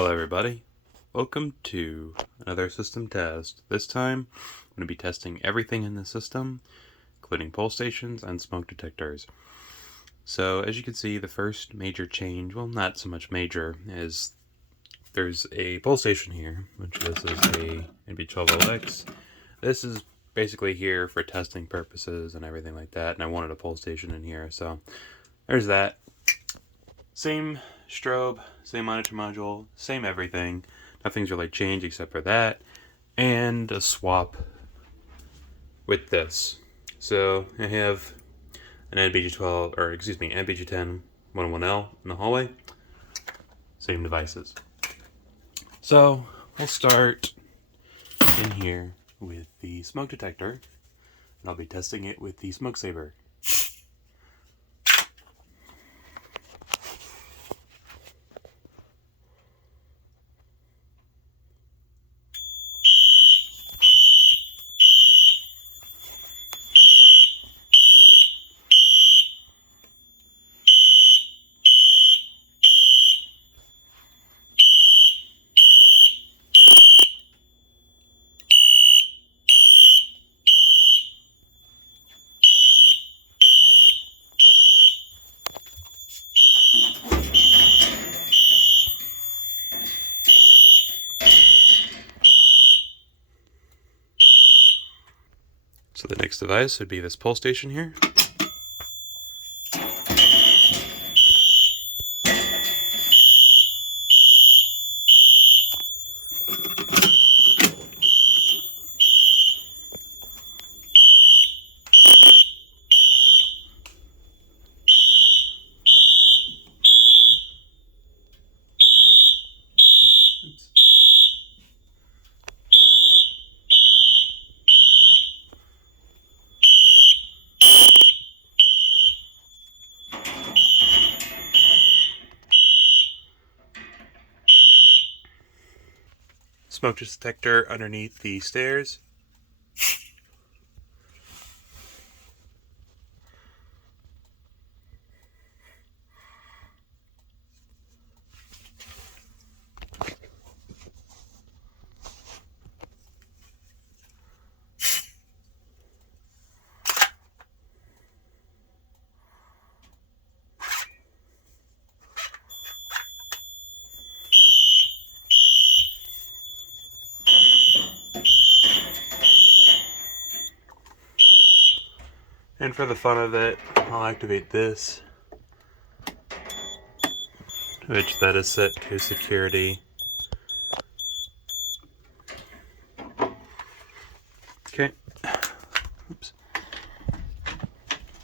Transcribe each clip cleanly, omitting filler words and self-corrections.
Hello everybody, welcome to another system test. This time I'm going to be testing everything in the system, including pull stations and smoke detectors. So as you can see, the first major change, well not so much major, is there's a pull station here, which this is a NB12LX. This is basically here for testing purposes and everything like that, and I wanted a pull station in here, so there's that. Same strobe, same monitor module, same everything. Nothing's really changed except for that. And a swap with this. So I have an NBG12, or excuse me, NBG10 101L in the hallway. Same devices. So we'll start in here with the smoke detector. And I'll be testing it with the smoke saber. So the next device would be this pull station here. Smoke detector underneath the stairs. And for the fun of it, I'll activate this, which that is set to security. Okay. Oops.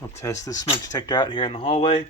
I'll test this smoke detector out here in the hallway.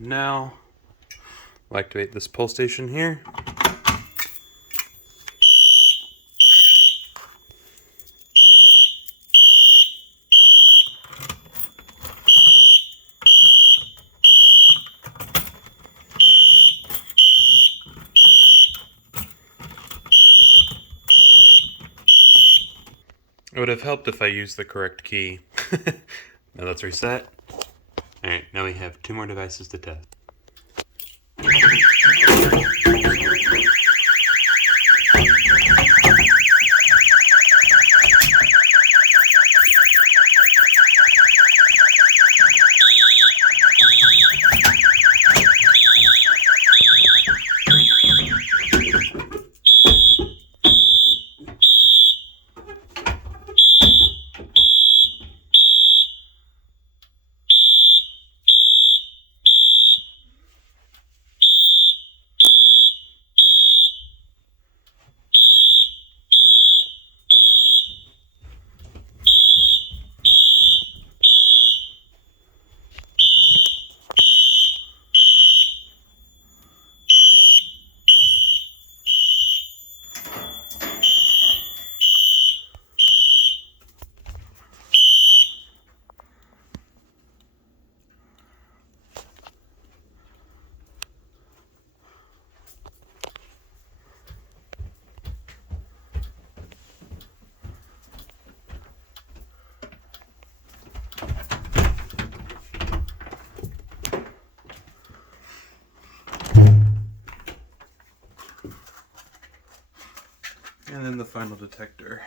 And now I'll activate this pull station here. It would have helped if I used the correct key. Now let's reset. Alright, now we have two more devices to test. And then the final detector.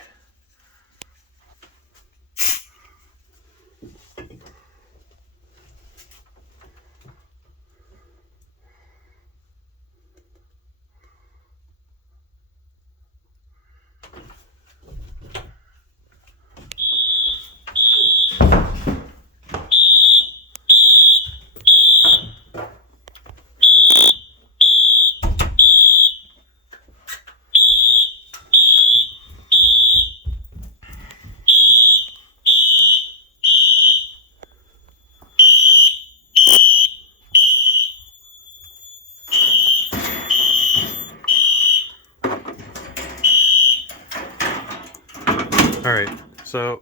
Alright, so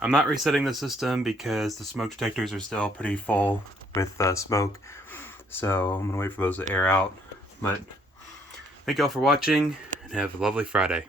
I'm not resetting the system because the smoke detectors are still pretty full with smoke. So I'm going to wait for those to air out. But thank you all for watching and have a lovely Friday.